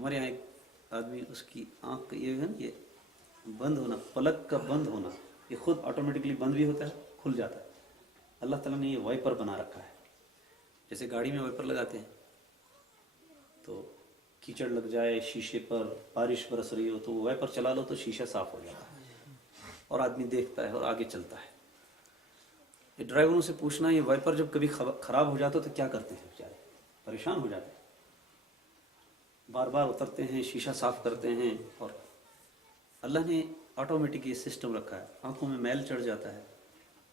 ہمارے یہاں ایک آدمی، اس کی آنکھ کا یہ ہے نا، یہ بند ہونا، پلک کا بند ہونا، یہ خود آٹومیٹکلی بند بھی ہوتا ہے، کھل جاتا ہے۔ اللہ تعالیٰ نے یہ وائپر بنا رکھا ہے، جیسے گاڑی میں وائپر لگاتے ہیں تو کیچڑ لگ جائے شیشے پر، بارش برس رہی ہو تو وہ وائپر چلا لو تو شیشہ صاف ہو جاتا ہے اور آدمی دیکھتا ہے اور آگے چلتا ہے۔ یہ ڈرائیوروں سے پوچھنا، یہ وائپر جب کبھی خراب ہو جاتا تو کیا کرتے ہیں بیچارے؟ پریشان ہو جاتے ہیں، بار بار اترتے ہیں، شیشہ صاف کرتے ہیں۔ اور اللہ نے آٹومیٹک یہ سسٹم رکھا ہے، آنکھوں میں میل چڑھ جاتا ہے،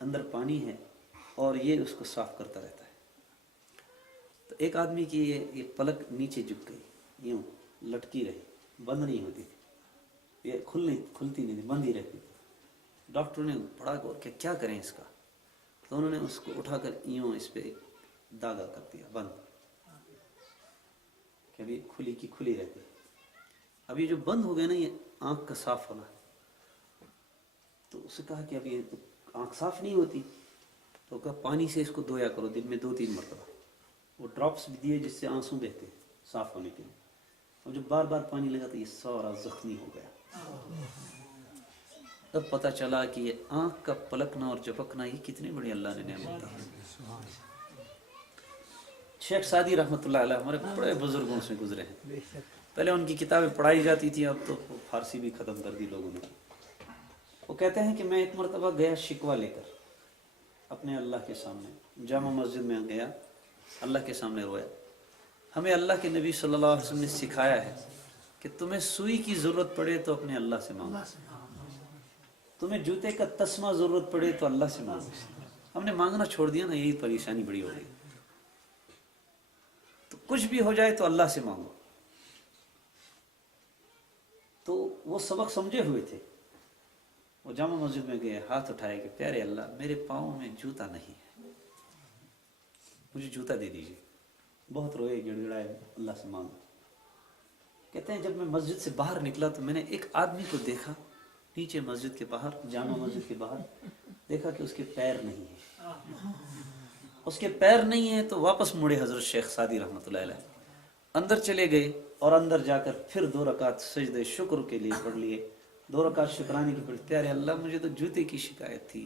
اندر پانی ہے اور یہ اس کو صاف کرتا رہتا ہے۔ تو ایک آدمی کی یہ پلک نیچے جھک گئی، یوں لٹکی رہی، بند نہیں ہوتی تھی، یہ کھلتی نہیں تھی، بند ہی رہتی تھی۔ ڈاکٹر نے بڑا غور کیا کیا کریں اس کا، تو انہوں نے اس کو اٹھا کر یوں اس پہ داغا کر دیا، بند، کہ ابھی کھلی کی کھلی رہتی ہے۔ اب یہ جو بند ہو گیا نا، یہ آنکھ کا صاف ہونا، تو اسے کہا کہ اب یہ تو آنکھ صاف نہیں ہوتی، تو کہا پانی سے اس کو دھویا کرو دن میں 2-3 مرتبہ۔ وہ ڈراپس بھی دیے جس سے آنسو بہتے ہیں صاف ہونے کے لیے۔ اور جب بار بار پانی لگا تو یہ سارا زخمی ہو گیا۔ تب پتہ چلا کہ یہ آنکھ کا پلکنا اور جھپکنا یہ کتنی بڑی اللہ نے نعمت دی ہے۔ شیخ سعدی رحمۃ اللہ علیہ ہمارے بڑے بزرگوں سے گزرے ہیں، پہلے ان کی کتابیں پڑھائی جاتی تھیں، اب تو فارسی بھی ختم کر دی لوگوں نے۔ وہ کہتے ہیں کہ میں ایک مرتبہ گیا شکوہ لے کر اپنے اللہ کے سامنے، جامع مسجد میں گیا، اللہ کے سامنے رویا۔ ہمیں اللہ کے نبی صلی اللہ علیہ وسلم نے سکھایا ہے کہ تمہیں سوئی کی ضرورت پڑے تو اپنے اللہ سے مانگو، تمہیں جوتے کا تسمہ ضرورت پڑے تو اللہ سے مانگو۔ ہم نے مانگنا چھوڑ دیا نا، یہی پریشانی بڑی ہو گئی۔ تو کچھ بھی ہو جائے تو اللہ سے مانگو۔ تو وہ سبق سمجھے ہوئے تھے، وہ جامع مسجد میں گئے، ہاتھ اٹھائے کہ پیارے اللہ میرے پاؤں میں جوتا نہیں ہے، مجھے جوتا دے دیجیے۔ بہت روئے، گڑ گڑائے، اللہ سے مانگا۔ کہتے ہیں جب میں مسجد سے باہر نکلا تو میں نے ایک آدمی کو دیکھا نیچے مسجد کے باہر، جامع مسجد کے باہر، دیکھا کہ اس کے پیر نہیں ہیں۔ اس کے پیر نہیں ہیں تو واپس مڑے حضرت شیخ سعدی رحمۃ اللہ علیہ، اندر چلے گئے اور اندر جا کر پھر 2 رکعت سجدے شکر کے لیے پڑھ لیے، 2 رکعت شکرانے کی پڑھی۔ پیارے اللہ مجھے تو جوتے کی شکایت تھی،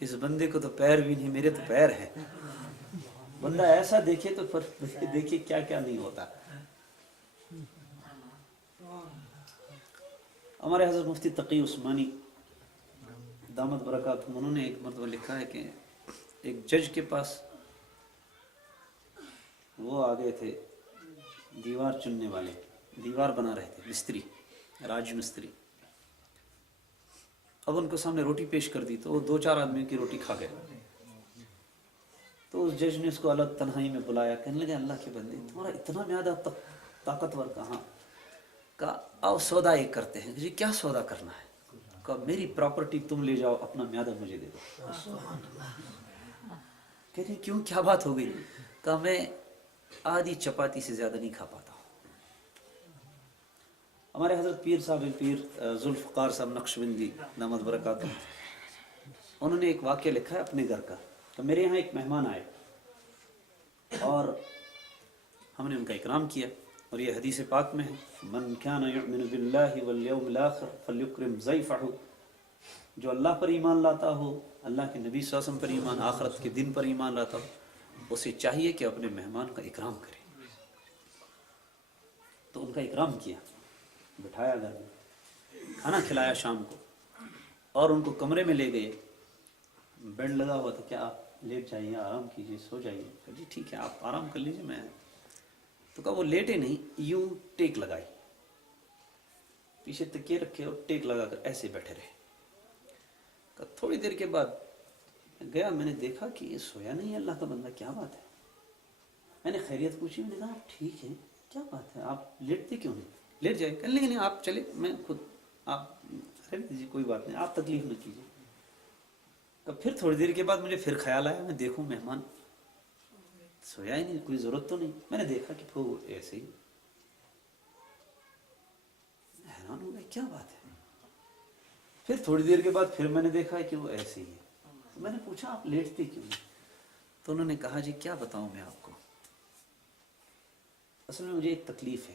اس بندے کو تو پیر بھی نہیں، میرے تو پیر ہے۔ بندہ ایسا دیکھے تو دیکھیے کیا کیا نہیں ہوتا۔ ہمارے حضرت مفتی تقی عثمانی دامت برکاتہم، انہوں نے ایک مرتبہ لکھا ہے کہ ایک جج کے پاس وہ آ گئے تھے دیوار چننے والے، دیوار بنا رہے تھے، مستری، راج مستری۔ اب ان کو سامنے روٹی پیش کر دی تو وہ 2-4 آدمیوں کی روٹی کھا گئے۔ تو اس جج نے اس کو الگ تنہائی میں بلایا، کہنے لگے اللہ کے بندے تمہارا اتنا میادہ طاقتور کہاں؟ کہا آؤ سودا ایک کرتے ہیں۔ جی کیا سودا کرنا ہے؟ کہا میری پراپرٹی تم لے جاؤ، اپنا میادہ مجھے دے دو۔ کہتے ہیں کیوں، کیا بات ہو گئی؟ کہا میں آدھی چپاتی سے زیادہ نہیں کھا پاتا ہوں۔ ہمارے حضرت پیر صاحب پیر ذوالفقار صاحب نقشبندی دامت برکاتہم، انہوں نے ایک واقعہ لکھا ہے اپنے گھر کا، کہ میرے یہاں ایک مہمان آئے اور ہم نے ان کا اکرام کیا، اور یہ حدیث پاک میں ہے من کان یؤمن باللہ والیوم الاخر فلیکرم ضیفہ، جو اللہ پر ایمان لاتا ہو، اللہ کے نبی صلی اللہ علیہ وسلم پر ایمان، آخرت کے دن پر ایمان لاتا ہو، اسے چاہیے کہ اپنے مہمان کا اکرام کرے۔ تو ان کا اکرام کیا، بٹھایا گھر میں، کھانا کھلایا شام کو، اور ان کو کمرے میں لے گئے۔ بیڈ لگا ہوا تھا، کیا آپ لیٹ جائیے، آرام کیجیے، سو جائیے۔ کہا جی ٹھیک ہے آپ آرام کر لیجیے، میں تو کہا وہ لیٹے نہیں، یوں ٹیک لگائی، پیچھے تکیے رکھے اور ٹیک لگا کر ایسے بیٹھے رہے۔ کہا تھوڑی دیر کے بعد گیا، میں نے دیکھا کہ یہ سویا نہیں ہے، اللہ کا بندہ، کیا بات ہے؟ میں نے خیریت پوچھی، میں نے کہا آپ ٹھیک ہیں، کیا بات ہے، آپ لیٹتے کیوں نہیں؟ لیٹ جائیں، کہنے لگے نہیں آپ چلے، میں خود، آپ رہنے دیجیے، کوئی بات نہیں، آپ تکلیف نہ کیجیے۔ تو پھر تھوڑی دیر کے بعد مجھے پھر خیال آیا، میں دیکھوں مہمان سویا ہی نہیں، کوئی ضرورت تو نہیں۔ میں نے دیکھا کہ پھر وہ ایسے ہی، حیران ہو گیا کیا بات ہے۔ پھر تھوڑی دیر کے بعد پھر میں نے دیکھا کہ وہ ایسے ہی ہے۔ تو میں نے پوچھا آپ لیٹتے کیوں نہیں؟ تو انہوں نے کہا جی کیا بتاؤں میں آپ کو، اصل میں مجھے ایک تکلیف ہے،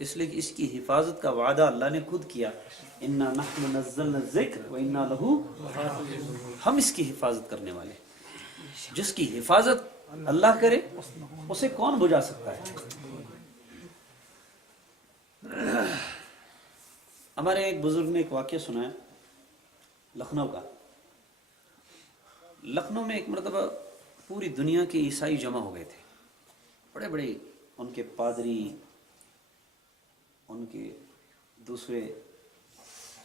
اس لیے کہ اس کی حفاظت کا وعدہ اللہ نے خود کیا، انا نحن نزلنا الذکر وانا لہ، ہم اس کی حفاظت کرنے والے ہیں۔ جس کی حفاظت اللہ کرے اسے کون بجا سکتا ہے؟ ہمارے ایک بزرگ نے ایک واقعہ سنایا لکھنؤ کا۔ لکھنؤ میں ایک مرتبہ پوری دنیا کے عیسائی جمع ہو گئے تھے، بڑے بڑے ان کے پادری، ان کے دوسرے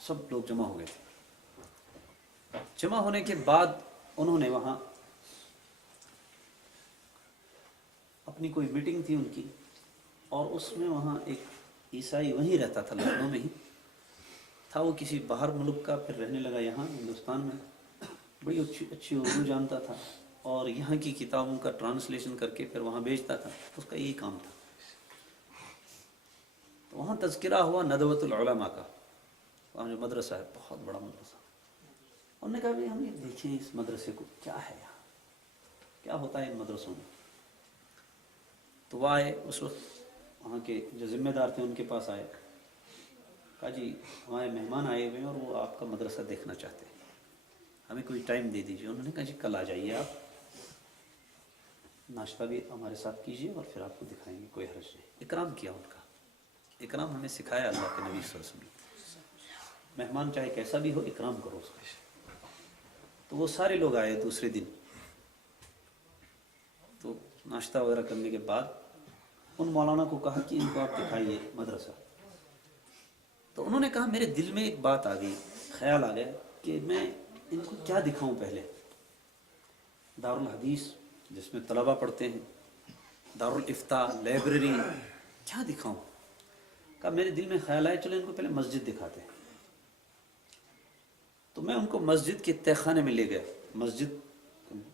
سب لوگ جمع ہو گئے تھے۔ جمع ہونے کے بعد انہوں نے وہاں اپنی کوئی میٹنگ تھی ان کی، اور اس میں وہاں ایک عیسائی وہیں رہتا تھا، لکھنؤ میں ہی تھا، وہ کسی باہر ملک کا، پھر رہنے لگا یہاں ہندوستان میں، بڑی اچھی اردو جانتا تھا، اور یہاں کی کتابوں کا ٹرانسلیشن کر کے پھر وہاں بیچتا تھا، اس کا یہی کام تھا۔ تو وہاں تذکرہ ہوا ندوۃ العلماء کا، وہاں جو مدرسہ ہے، بہت بڑا مدرسہ۔ انہوں نے کہا بھی ہم یہ دیکھیں اس مدرسے کو، کیا ہے یہاں، کیا ہوتا ہے ان مدرسوں میں۔ تو وہ آئے، اس وقت وہاں کے جو ذمہ دار تھے ان کے پاس آئے، کہا جی ہمارے مہمان آئے ہوئے ہیں اور وہ آپ کا مدرسہ دیکھنا چاہتے ہیں، ہمیں کوئی ٹائم دے دیجیے۔ انہوں نے کہا جی کل آ جائیے، آپ ناشتہ بھی ہمارے ساتھ کیجیے اور پھر آپ کو دکھائیں گے، کوئی حرج نہیں۔ اکرام کیا ان کا، اکرام ہمیں سکھایا اللہ کے نبی صلی اللہ علیہ وسلم نے، مہمان چاہے کیسا بھی ہو اکرام کرو اس کا۔ تو وہ سارے لوگ آئے دوسرے دن، تو ناشتہ وغیرہ کرنے کے بعد ان مولانا کو کہا کہ ان کو آپ دکھائیے مدرسہ۔ تو انہوں نے کہا میرے دل میں ایک بات آ گئی، خیال آ گیا کہ میں ان کو کیا دکھاؤں۔ پہلے دارالحدیث جس میں طلبہ پڑھتے ہیں، دارالافتاء، لائبریری، کیا دکھاؤں؟ کہا میرے دل میں خیال آیا چلو ان کو پہلے مسجد دکھاتے ہیں۔ تو میں ان کو مسجد کے تہہ خانے میں لے گیا، مسجد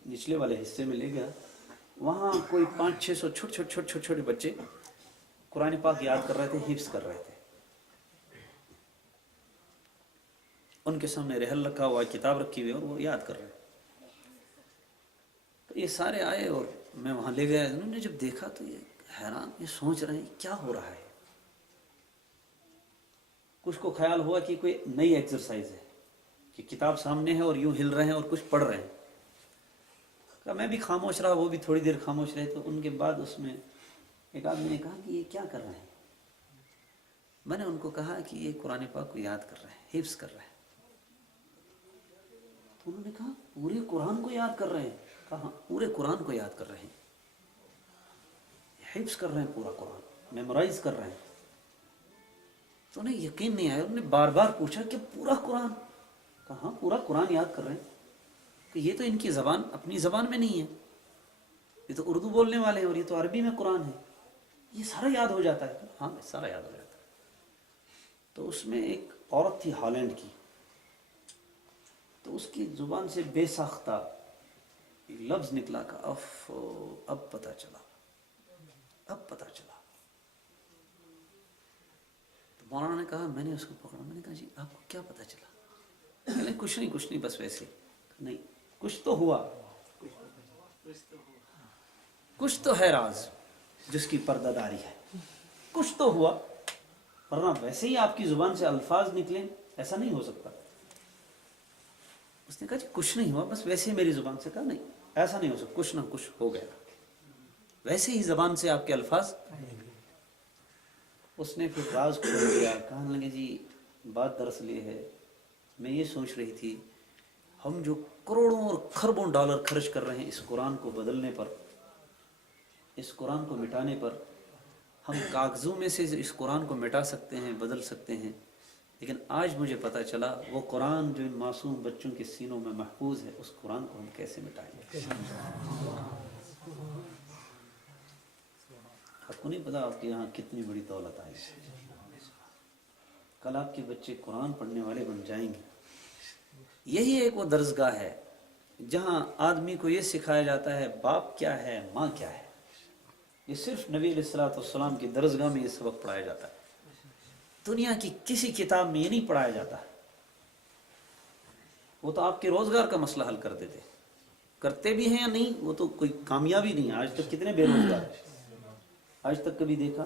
نچلے والے حصے میں لے گیا۔ وہاں کوئی 500-600 چھوٹے بچے قرآن پاک یاد کر رہے تھے، حفظ کر رہے تھے۔ ان کے سامنے رحل رکھا ہوا، کتاب رکھی ہوئی، اور وہ یاد کر رہے۔ تو یہ سارے آئے اور میں وہاں لے گیا۔ انہوں نے جب دیکھا تو یہ حیران، یہ سوچ رہے ہیں کیا ہو رہا ہے۔ کچھ کو خیال ہوا کہ کوئی نئی ایکسرسائز ہے، کہ کتاب سامنے ہے اور یوں ہل رہے ہیں اور کچھ پڑھ رہے ہیں۔ کہا میں بھی خاموش رہا، وہ بھی تھوڑی دیر خاموش رہے۔ تو ان کے بعد اس میں ایک آدمی نے کہا کہ یہ کیا کر رہے ہیں؟ میں نے ان کو کہا کہ یہ قرآن پاک کو یاد کر رہے ہیں، حفظ کر رہے ہیں۔ تو انہوں نے کہا پورے قرآن کو یاد کر رہے ہیں؟ کہا ہاں پورے قرآن کو یاد کر رہے ہیں، حفظ کر رہے ہیں، پورا قرآن میمورائز کر رہے ہیں۔ تو انہیں یقین نہیں آیا، انہوں نے بار بار پوچھا کہ پورا قرآن؟ کہا ہاں پورا قرآن یاد کر رہے ہیں۔ کہ یہ تو ان کی زبان اپنی زبان میں نہیں ہے، یہ تو اردو بولنے والے ہیں اور یہ تو عربی میں قرآن ہے، یہ سارا یاد ہو جاتا ہے؟ ہاں سارا یاد ہو جاتا ہے۔ تو اس میں ایک عورت تھی ہالینڈ کی، تو اس کی زبان سے بے ساختہ لفظ نکلا کہ اب پتہ چلا، اب پتہ چلا۔ تو مولانا نے کہا، میں نے اس کو پکڑا، میں نے کہا جی آپ کو کیا پتہ چلا؟ کچھ نہیں بس ویسے نہیں، کچھ تو ہوا، کچھ تو ہے راز جس کی پردہ داری ہے، کچھ تو ہوا، ورنہ ویسے ہی آپ کی زبان سے الفاظ نکلیں ایسا نہیں ہو سکتا۔ اس نے کہا جی کچھ نہیں ہوا، بس ویسے ہی میری زبان سے۔ کہا نہیں ایسا نہیں ہو سکتا، کچھ نہ کچھ ہو گیا، ویسے ہی زبان سے آپ کے الفاظ۔ اس نے پھر راز کھول دیا، کہنے لگے جی بات دراصل یہ ہے، میں یہ سوچ رہی تھی ہم جو کروڑوں اور خربوں ڈالر خرچ کر رہے ہیں اس قرآن کو بدلنے پر، اس قرآن کو مٹانے پر، ہم کاغذوں میں سے اس قرآن کو مٹا سکتے ہیں، بدل سکتے ہیں، لیکن آج مجھے پتہ چلا وہ قرآن جو ان معصوم بچوں کے سینوں میں محفوظ ہے، اس قرآن کو ہم کیسے مٹائیں گے۔ آپ کو نہیں پتا آپ کے یہاں کتنی بڑی دولت آئی ہے، کل آپ کے بچے قرآن پڑھنے والے بن جائیں گے۔ یہی ایک وہ درسگاہ ہے جہاں آدمی کو یہ سکھایا جاتا ہے باپ کیا ہے، ماں کیا ہے۔ یہ صرف نبی علیہ الصلوۃ والسلام کی درسگاہ میں یہ سبق پڑھایا جاتا ہے، دنیا کی کسی کتاب میں یہ نہیں پڑھایا جاتا۔ وہ تو آپ کے روزگار کا مسئلہ حل کر دیتے، کرتے بھی ہیں یا نہیں وہ تو کوئی کامیابی نہیں ہے۔ آج تک کتنے بے روزگار ہیں؟ آج تک کبھی دیکھا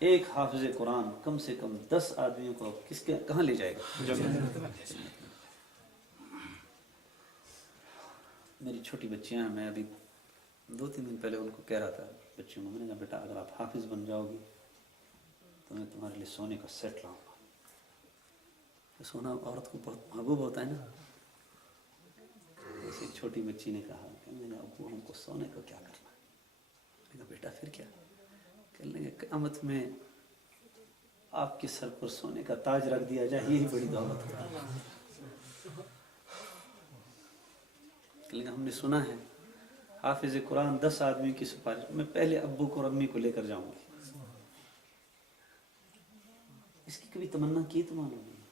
ایک حافظ قرآن کم سے کم 10 آدمیوں کو کہاں لے جائے گا؟ میری چھوٹی بچیاں ہیں، میں ابھی 2-3 دن پہلے ان کو کہہ رہا تھا بچیوں کو، میں نے کہا بیٹا اگر آپ حافظ بن جاؤ گی تو میں تمہارے لیے سونے کا سیٹ لاؤں گا۔ سونا عورت کو بہت محبوب ہوتا ہے نا۔ ایک چھوٹی بچی نے کہا کہ میں نے ابو ہم کو سونے کو کیا کرنا ہے؟ میں نے کہا بیٹا پھر کیا؟ کہنے لگے قیامت میں آپ کے سر پر سونے کا تاج رکھ دیا جائے، یہی بڑی دولت ہے۔ کہنے لگے ہم نے سنا ہے حافظ قرآن 10 آدمی کی سفارش، میں پہلے ابو کو اور امی کو لے کر جاؤں گی۔ اس کی کبھی تمنا کی تو معلوم نہیں،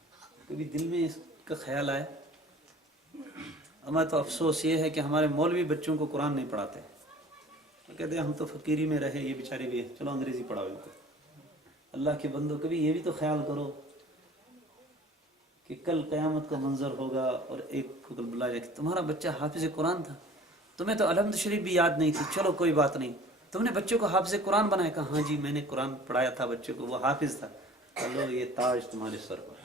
کبھی دل میں اس کا خیال آئے؟ ہمارا تو افسوس یہ ہے کہ ہمارے مولوی بچوں کو قرآن نہیں پڑھاتے، کہتے ہیں ہم تو فقیری میں رہے، یہ بیچارے بھی چلو انگریزی پڑھاؤ ان کو۔ اللہ کے بندو کبھی یہ بھی تو خیال کرو کہ کل قیامت کا منظر ہوگا اور ایک کو کل بلایا جائے کہ تمہارا بچہ حافظ قرآن تھا، تمہیں تو الحمد شریف بھی یاد نہیں تھی، چلو کوئی بات نہیں، تم نے بچے کو حافظ قرآن بنایا؟ کہا ہاں جی میں نے قرآن پڑھایا تھا بچے کو، وہ حافظ تھا۔ چلو یہ تاج تمہارے سر پر۔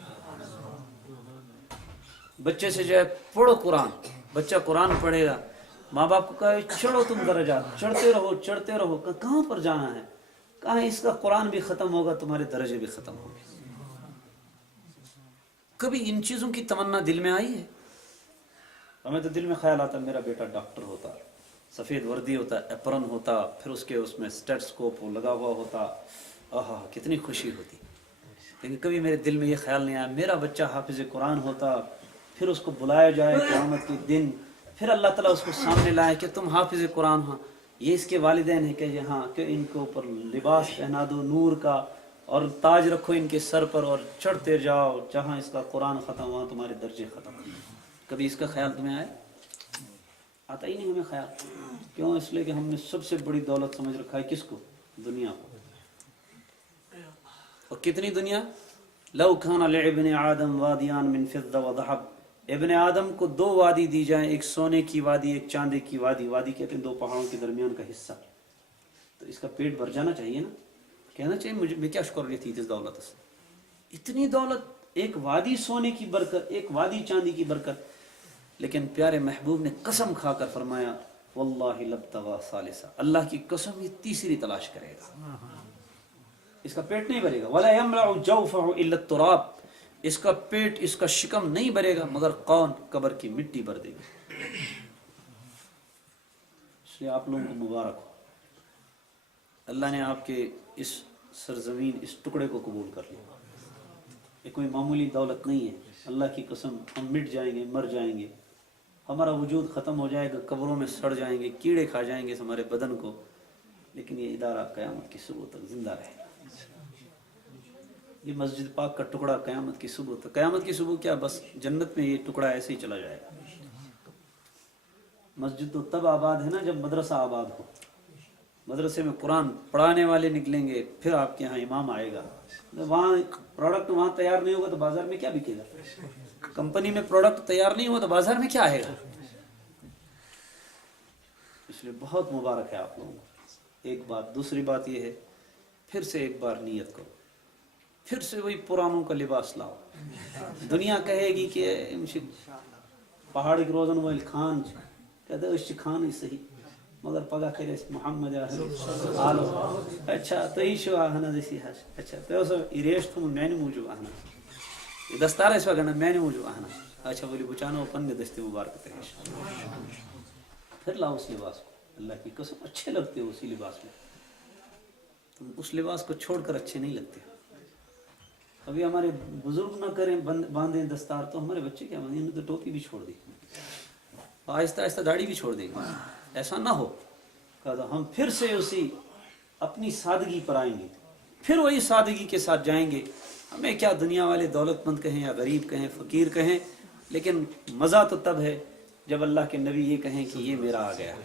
بچے سے جو ہے پڑھو قرآن، بچہ قرآن پڑھے گا، ماں باپ کو کہا چڑھو تم درجات، چڑھتے رہو چڑھتے رہو، کہاں پر جانا ہے؟ کہاں اس کا قرآن بھی ختم ہوگا تمہارے درجے بھی ختم ہوں گے۔ کبھی ان چیزوں کی تمنا دل میں آئی ہے؟ ہمیں تو دل میں خیال آتا میرا بیٹا ڈاکٹر ہوتا، سفید وردی ہوتا، اپرن ہوتا، پھر اس میں اسٹیٹسکوپ لگا ہوا ہوتا، آہا کتنی خوشی ہوتی۔ لیکن کبھی میرے دل میں یہ خیال نہیں آیا میرا بچہ حافظ قرآن ہوتا، پھر اس کو بلایا جائے قیامت کے دن، پھر اللہ تعالیٰ اس کو سامنے لائے کہ تم حافظ قرآن ہو، یہ اس کے والدین ہیں کہ یہاں کہ ان کے اوپر لباس پہنا دو نور کا اور تاج رکھو ان کے سر پر اور چڑھتے جاؤ، جہاں اس کا قرآن ختم وہاں تمہارے درجے ختم۔ کبھی اس کا خیال تمہیں آیا؟ آتا ہی نہیں ہمیں خیال۔ کیوں؟ اس لیے کہ ہم نے سب سے بڑی دولت سمجھ رکھا ہے کس کو؟ دنیا کو۔ اور کتنی دنیا؟ لو کان لابن آدم وادیان من فضہ وذہب، ابن آدم کو 2 وادی دی جائیں، ایک سونے کی وادی ایک چاندی کی وادی، وادی کہتے ہیں 2 پہاڑوں کے درمیان کا حصہ، تو اس کا پیٹ بھر جانا چاہیے نا، کہنا چاہیے مجھے میں کیا شکر لیتی اس دولت سے، اتنی دولت، ایک وادی سونے کی برکت، ایک وادی چاندی کی برکت۔ لیکن پیارے محبوب نے قسم کھا کر فرمایا واللہ لابتغى ثالثا، اللہ کی قسم یہ تیسری تلاش کرے گا، اس کا پیٹ نہیں بھرے گا۔ ولا يملأ جوفه الا التراب، اس کا پیٹ اس کا شکم نہیں بھرے گا مگر کون؟ قبر کی مٹی بھر دے گی۔ اس لیے آپ لوگوں کو مبارک ہو، اللہ نے آپ کے اس سرزمین اس ٹکڑے کو قبول کر لیا۔ یہ کوئی معمولی دولت نہیں ہے، اللہ کی قسم ہم مٹ جائیں گے، مر جائیں گے، ہمارا وجود ختم ہو جائے گا، قبروں میں سڑ جائیں گے، کیڑے کھا جائیں گے ہمارے بدن کو، لیکن یہ ادارہ قیامت کی صبح تک زندہ رہے گا۔ یہ مسجد پاک کا ٹکڑا قیامت کی صبح تک، قیامت کی صبح کیا بس جنت میں یہ ٹکڑا ایسے ہی چلا جائے گا۔ مسجد تو تب آباد ہے نا جب مدرسہ آباد ہو، مدرسے میں قرآن پڑھانے والے نکلیں گے، پھر آپ کے ہاں امام آئے گا۔ وہاں پروڈکٹ وہاں تیار نہیں ہوگا تو بازار میں کیا بکے گا؟ کمپنی میں پروڈکٹ تیار نہیں ہوا تو بازار میں کیا آئے گا؟ اس لیے بہت مبارک ہے آپ لوگوں کو۔ ایک بات، دوسری بات یہ ہے پھر سے ایک بار نیت کرو، پھر سے وہی پرانوں کا لباس لاؤ۔ دنیا کہے گی کہ پہاڑ کی روزن ویل خان کہتے اس خان ہی صحیح مگر پگہ کرے محمد آلو اچھا تو یہ شو آہنا دیسی حش اچھا تو اس ایریش تم میں نے موجود آہنا یہ دستار اس وگنا میں نے موجود آہنا اچھا بولی بچانو پن دستے مبارک تریش پھر لاؤ اس لباس کو، اللہ کی قسم اچھے لگتے ہو اسی لباس میں، تم اس لباس کو چھوڑ کر اچھے نہیں لگتے۔ ابھی ہمارے بزرگ نہ کریں باندھیں دستار تو ہمارے بچے کیا باندھیں، انہوں نے تو ٹوپی بھی چھوڑ دی، آہستہ آہستہ داڑھی بھی چھوڑ دیں گے۔ ایسا نہ ہو، کہا ہم پھر سے اسی اپنی سادگی پر آئیں گے، پھر وہی سادگی کے ساتھ جائیں گے۔ ہمیں کیا دنیا والے دولت مند کہیں یا غریب کہیں فقیر کہیں، لیکن مزہ تو تب ہے جب اللہ کے نبی یہ کہیں کہ یہ میرا آ گیا،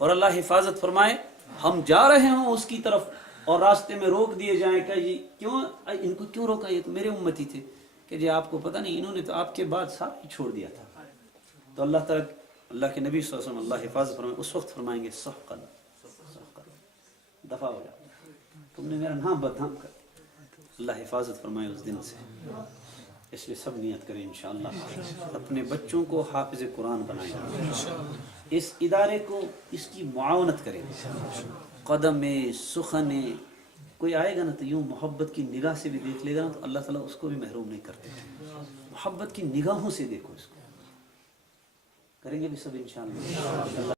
اور اللہ حفاظت فرمائے ہم جا رہے ہوں اس کی طرف اور راستے میں روک دیے جائیں کہ جی کیوں ان کو کیوں روکا، یہ تو میرے امتی تھے، کہ جی آپ کو پتہ نہیں انہوں نے تو آپ کے بعد ساتھ ہی چھوڑ دیا تھا، تو اللہ تعالیٰ اللہ کے نبی صلی اللہ علیہ وسلم اللہ حفاظت فرمائے اس وقت فرمائیں گے سحقا دفع ہو جاؤ، تم نے میرا نام بدنام کر دیا. اللہ حفاظت فرمائے اس دن سے. اس لیے سب نیت کریں انشاءاللہ اپنے بچوں کو حافظ قرآن بنائیں, اس ادارے کو اس کی معاونت کریں. قدم سخن کوئی آئے گا نا تو یوں محبت کی نگاہ سے بھی دیکھ لے گا نا تو اللہ تعالیٰ اس کو بھی محروم نہیں کرتے. محبت کی نگاہوں سے دیکھو اس کو. کریں گے بھی سب انشاءاللہ.